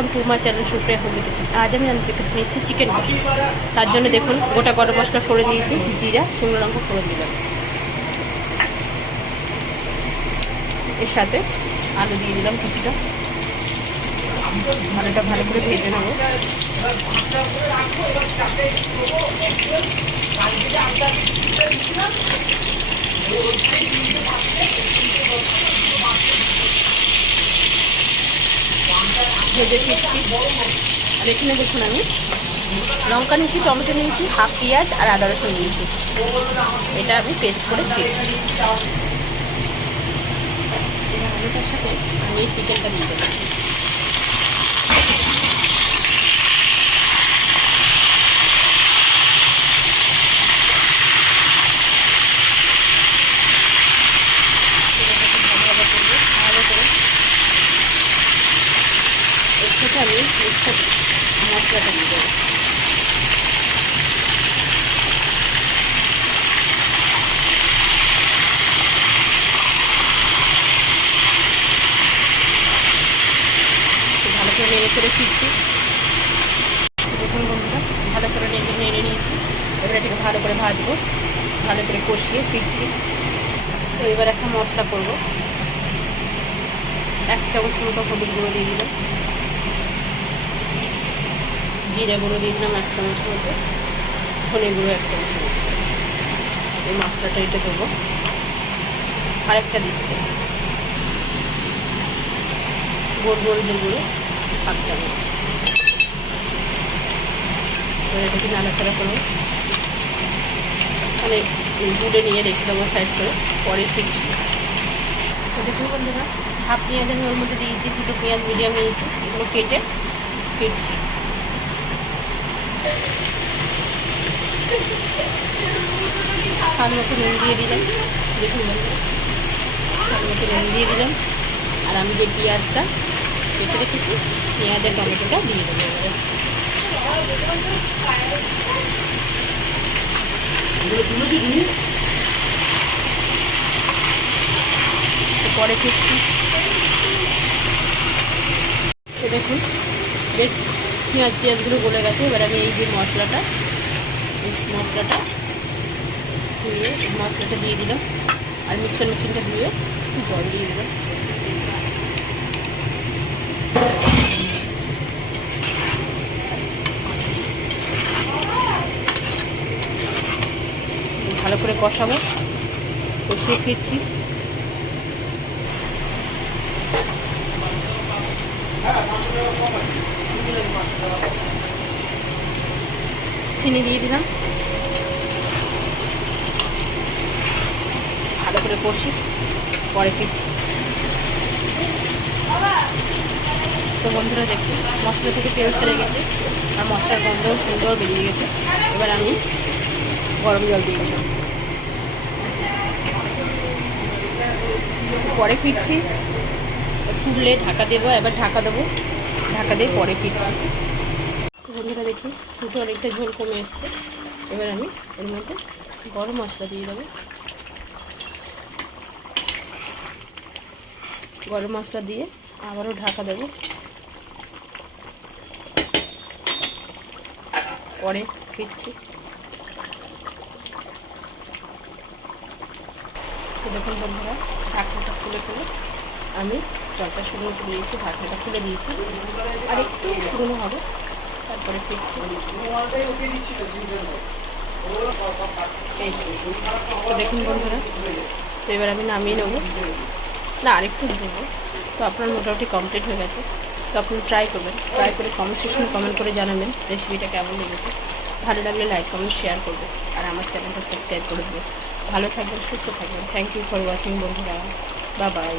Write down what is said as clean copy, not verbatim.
Welcome to my channel Supriya home kitchen. আজ আমি রান্না দেখেছি নিয়েছি চিকেন কষা। তার জন্য দেখুন গোটা গরম মশলা ফোড়ন দিয়েছি, জিরা শুকনো লঙ্কা ফোড়ন দিলাম, এর সাথে আলু দিয়ে দিলাম কিছুটা। আলুটা ভালো করে ভেজে নেব। ভেজে ফিরছি। আর এখানে দেখুন আমি লঙ্কা নিয়েছি, টমেটো নিয়েছি, হাফ পেঁয়াজ আর আদা রসুন নিয়েছি। এটা আমি পেস্ট করে ফিরছি। আলুটার সাথে আমি এই চিকেনটা দিয়ে দেবো। এর সাথে আমি মশলাটা দিয়ে দেবো। ভালো করে নেড়ে চেড়ে ফিরছি। দেখুন বন্ধুরা, ভালো করে নেড়ে নিয়েছি। এবার এটাকে ভালো করে ভাজবো, ভালো করে কষিয়ে ফিরছি। তো এবার একটা মশলা করবো। 1 চামচ মতো হলুদ গুঁড়ো দিয়ে দিলাম, জিরে গুঁড়ো দিয়ে দিলাম 1 চামচ মতো, ধনে গুঁড়ো 1 চামচ মতো। এই মশলাটা এটা দেবো। আরেকটা দিচ্ছি গোলমরিচের গুঁড়ো 1 চামচ। এবার এটাকে নাড়াচাড়া করবো, মানে গুঁড়ে নিয়ে রেখে দেবো সাইড করে, পরে ফিরছি। তো দেখুন বন্ধুরা, হাফ পেঁয়াজ আমি ওর মধ্যে দিয়েছি, 2টো পেঁয়াজ মিডিয়াম নিয়েছি, এগুলো কেটে ফিরছি। স্বাদ মতো নুন দিয়ে দিলাম। দেখুন বন্ধুরা, স্বাদ মতো নুন দিয়ে দিলাম। আর আমি যে পেঁয়াজটা কেটে রেখেছি, পেঁয়াজ আর টমেটোটা দিয়ে দেবো। পরে ফিরছি। তো দেখুন বেশ পেঁয়াজগুলো গলে গেছে। এবার আমি এই যে মশলাটা দিয়ে দিলাম, আর মিক্সার মেশিনটা দিয়ে জল দিয়ে দিলাম। ভালো করে কষাবো, কষিয়ে ফিরছি। চিনি দিয়ে দিলাম, ভালো করে কষি, পরে ফিরছি। তো বন্ধুরা দেখুন, মশলা থেকে তেল ছেড়ে গেছে আর মশলার গন্ধও সুন্দর বেরিয়ে গেছে। এবার আমি গরম জল দিয়ে দিলাম, পরে ফিরছি। ফুললে ঢাকা দেবো, এবার ঢাকা দেবো, ঢাকা দিয়ে পরে ফিরছি। বন্ধুরা দেখুন, দুটো অনেকটা ঝোল কমে এসছে। এবার আমি এর মধ্যে গরম মশলা দিয়ে দেবো। গরম মশলা দিয়ে আবারও ঢাকা দেবো, পরে ফিরছি। তো দেখুন বন্ধুরা, ঢাকনাটা খুলে আমি জলটা শুকনো করে দিয়েছি, ঢাকনাটা খুলে দিয়েছি। আর একটু শুকনো হবে, তারপরে ফিরছি। তো দেখুন বন্ধুরা, তো এবার আমি নামিয়ে নেবো, না আরেকটু দেবো। তো আপনার মোটামুটি কমপ্লিট হয়ে গেছে। তো আপনি ট্রাই করবেন, ট্রাই করে কমেন্ট সেকশনে কমেন্ট করে জানাবেন রেসিপিটা কেমন লেগেছে। ভালো লাগলে লাইক কমেন্ট শেয়ার করবেন, আর আমার চ্যানেলটা সাবস্ক্রাইব করে দেবেন। ভালো থাকবেন, সুস্থ থাকবেন। থ্যাংক ইউ ফর ওয়াচিং বন্ধুরা, বাই বাই।